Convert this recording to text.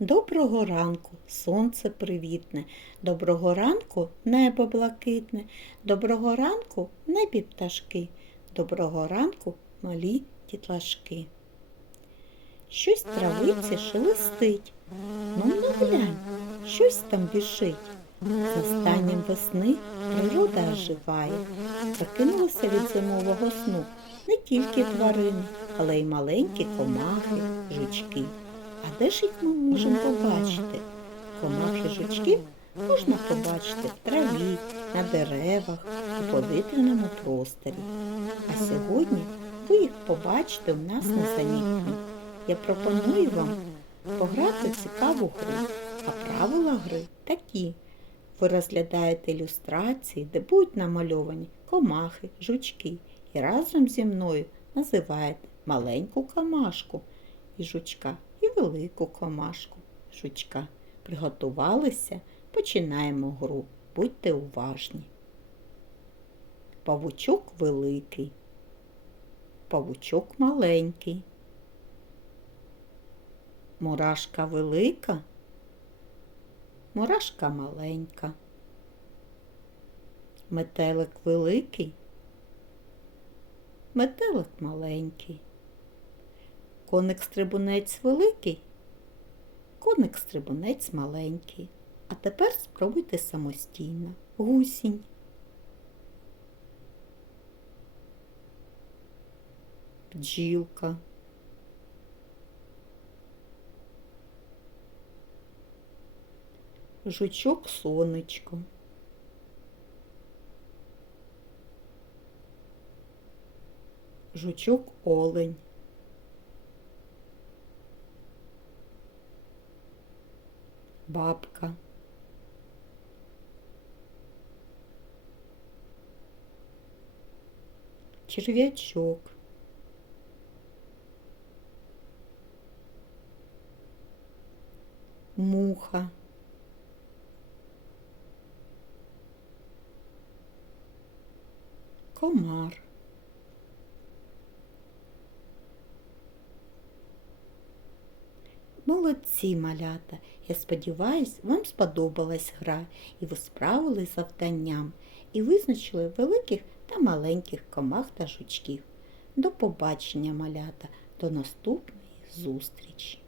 Доброго ранку, сонце привітне, доброго ранку небо блакитне, доброго ранку небі пташки, доброго ранку малі дітлашки. Щось травиці шелестить. Ну, ну глянь, щось там біжить. З останнім весни природа оживає. Прокинулися від зимового сну не тільки тварини, але й маленькі комахи, жучки. А де ж їх ми можемо побачити? Комахи жучків можна побачити в траві, на деревах, у повітряному просторі. А сьогодні ви їх побачите у нас на занятті. Я пропоную вам пограти в цікаву гру, а правила гри такі. Ви розглядаєте ілюстрації, де будуть намальовані комахи, жучки, і разом зі мною називаєте маленьку камашку і жучка велику комашку жучка. Приготувалися? Починаємо гру. Будьте уважні. Павучок великий, павучок маленький. Мурашка велика, мурашка маленька. Метелик великий, метелик маленький. Коник-стрибунець великий, коник-стрибунець маленький. А тепер спробуйте самостійно. Гусінь. Бджілка. Жучок сонечко. Жучок олень. Бабка. Черв'ячок. Муха. Комар. Молодці, малята! Я сподіваюсь, вам сподобалась гра, і ви справили завданням і визначили великих та маленьких комах та жучків. До побачення, малята, до наступної зустрічі!